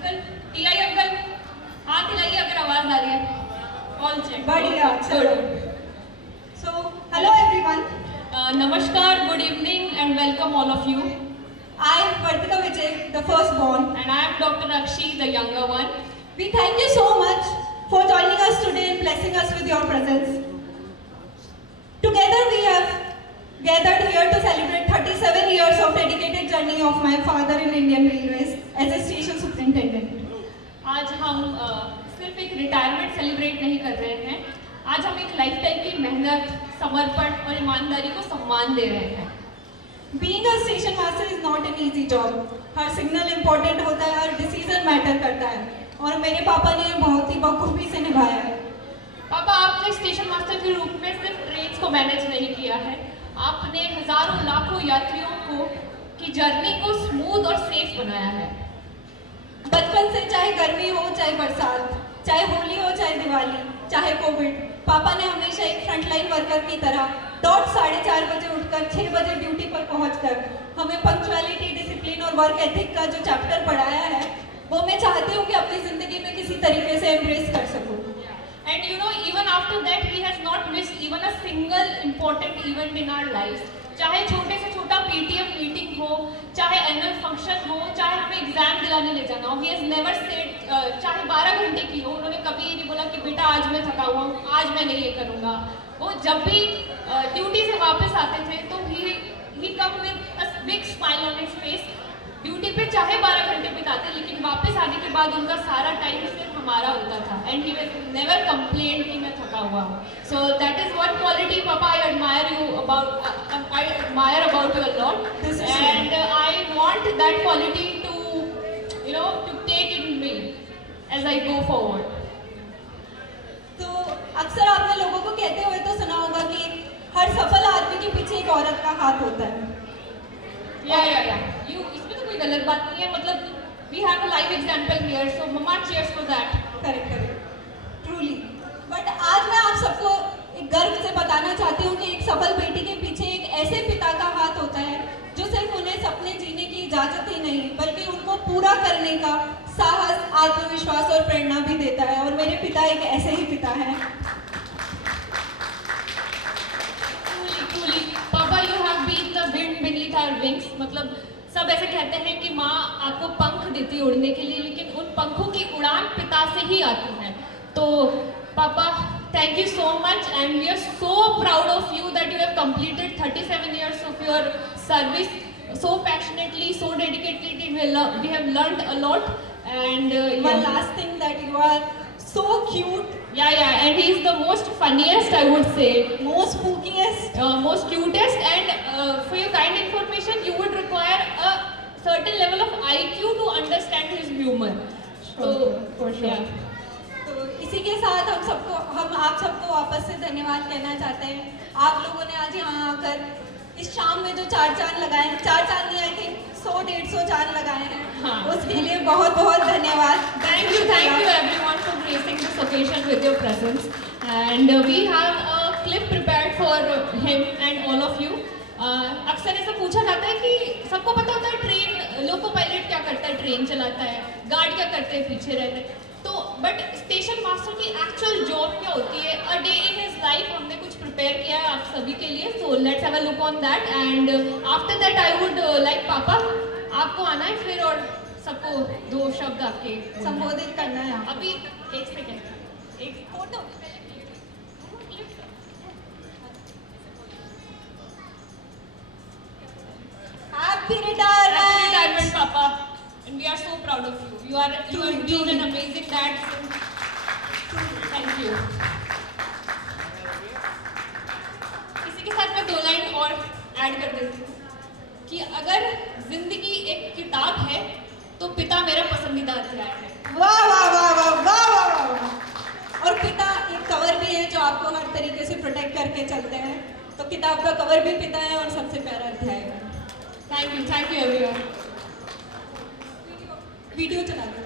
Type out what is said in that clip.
Uncle, TI uncle, हाथ हिलाइए अगर आवाज आ रही है। All check. बढ़िया, चलो। So, hello everyone. नमस्कार, good evening and welcome all of you. I am Vartika Vijay, the firstborn. And I am Dr. Akshi, the younger one. We thank you so much for joining us today and blessing us with your presence. Together we have gathered here to celebrate 37 years of dedicated journey of my father in Indian Railways as a station superintendent. आज हम सिर्फ एक retirement celebrate नहीं कर रहे हैं, आज हम एक लाइफ टाइम की मेहनत, समर्पण और ईमानदारी को सम्मान दे रहे हैं। Being a station master is not an easy job. Her signal important होता है, हर डिसीजन मैटर करता है और मेरे पापा ने बहुत ही बखूबी से निभाया है। पापा, आपने स्टेशन मास्टर के रूप में सिर्फ ट्रेन्स को मैनेज नहीं किया है, आपने हजारों लाखों यात्रियों को की जर्नी को स्मूथ और सेफ बनाया है। बचपन से चाहे गर्मी हो चाहे बरसात, चाहे होली हो चाहे दिवाली, चाहे कोविड, पापा ने हमेशा एक फ्रंटलाइन वर्कर की तरह डॉट 4:30 बजे उठकर 6 बजे ड्यूटी पर पहुंचकर हमें पंक्चुअलिटी, डिसिप्लिन और वर्क एथिक का जो चैप्टर पढ़ाया है वो मैं चाहती हूँ कि अपनी जिंदगी में किसी तरीके से एम्ब्रेस कर सकूँ। And you know, even after that, he has not missed even a single important event in our lives. चाहे छोटे से छोटा PTM मीटिंग हो, चाहे एनुअल फंक्शन हो, चाहे हमें एग्जाम दिलाने ले जाना हो, he has never said, चाहे 12 घंटे की हो, उन्होंने कभी ये नहीं बोला कि बेटा आज मैं थका हुआ हूँ, आज मैं नहीं ये करूँगा। वो जब भी ड्यूटी से वापस आते थे तो he come with a big smile on his face. Duty पे चाहे 12 घंटे बिताते, लेकिन वापस आने के बाद उनका सारा टाइम सिर्फ हमारा होता था। एंड ही नेवर कंप्लेन कि मैं थका हुआ हूँ। So that is one quality पापा I admire you about, I admire about you a lot, and I want that quality to you know to take in me as I go forward. तो अक्सर आपने लोगों को कहते हुए तो सुना होगा कि हर सफल आदमी के पीछे एक औरत का हाथ होता है। या यू, इसमें तो कोई गलत बात नहीं है, मतलब we have a live example here, so mama cheers for that. Correct, truly. But आज मैं आप सबको एक गर्व से बताना चाहती हूँ कि एक सफल बेटी के पीछे एक ऐसे पिता का हाथ होता है जो सिर्फ उन्हें सपने जीने की इजाजत ही नहीं बल्कि उनको पूरा करने का साहस, आत्मविश्वास और प्रेरणा भी देता है, और मेरे पिता एक ऐसे ही पिता हैं। Truly, पापा, you have been the wind beneath our wings. मतलब सब ऐसे कहते हैं कि माँ आपको पंख देती है उड़ने के लिए, लेकिन उन पंखों की उड़ान पिता से ही आती है। तो पापा, thank you so much and we are so proud of you that you have completed 37 years of your service so passionately, so dedicatedly. We have learned a lot, and one last thing, that you are so cute. Yeah, and he is the most funniest, I would say. Most spookiest. Most cutest, and for your kind information, you would require a certain level of IQ to understand his humor. So, for sure. Yeah. तो इसी के साथ हम आप सबको वापस से धन्यवाद कहना चाहते हैं। आप लोगों ने आज यहाँ आकर इस शाम में जो 4 चांद लगाए हैं, 4 चांद नहीं, आई थिंक 100-150 चांद लगाए हैं, हाँ। उसके लिए बहुत बहुत धन्यवाद। Thank you everyone for gracing this occasion with your presence, and we have a clip prepared for him and all of you. अक्सर ऐसा पूछा जाता है कि सबको पता होता है ट्रेन लोको पायलट क्या करता है, ट्रेन चलाता है, गार्ड क्या करते हैं, पीछे रहते हैं, तो बट स्टेशन मास्टर की एक्चुअल जॉब क्या होती है, a day in his life, हमने कुछ प्रिपेयर किया है आप सभी के लिए। So let's have a look on that, and after that I would like पापा आपको आना है फिर और सबको 2 शब्द आपके संबोधित करना है। अभी 1 सेकेंड, एक photo. Happy retirement, Papa, and we are so proud of you. You have been an amazing dad. Thank you. इसी के साथ मैं 2 लाइन और ऐड कर देती हूँ कि अगर जिंदगी एक किताब है तो पिता मेरा पसंदीदा अध्याय है। वाह वाह वाह वाह वाह वाह वाह। और पिता एक कवर भी है जो आपको हर तरीके से प्रोटेक्ट करके चलते हैं, तो किताब का कवर भी पिता है और सबसे प्यारा अध्याय है। Thank you everyone. वीडियो चला दो।